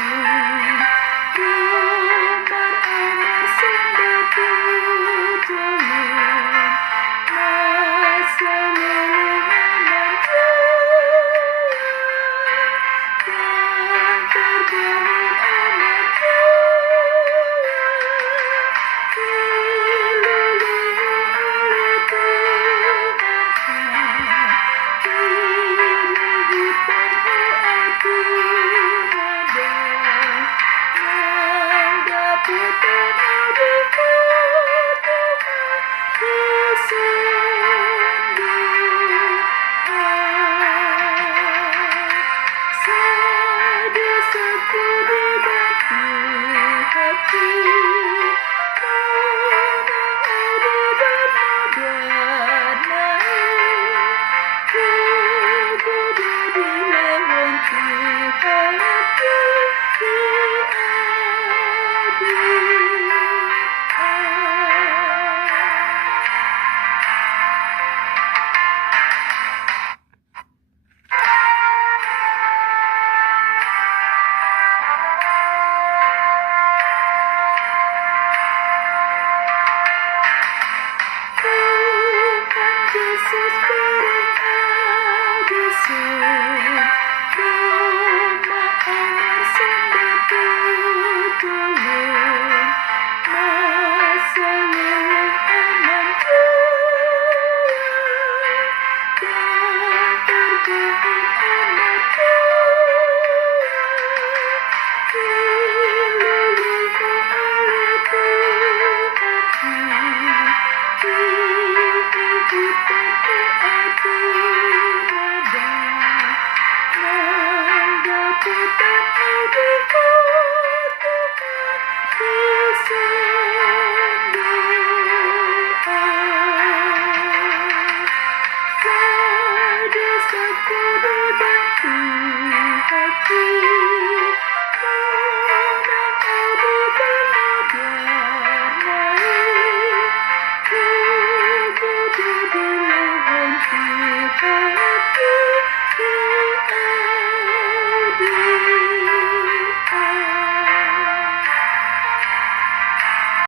dusun, remar-remar sembatu jalan, masa lelungan dan terbangun amat dilindungi oleh Tuhan, diliburkan hati nada, mendapatkan hadirat kesendirian. Sada sepuluh batu hati, menang ada bernada naik, tergoda dilawan Tuhan Tuhan Yesus berada sun, remar-remar sembatu jalan, masa lelungan dan terbangun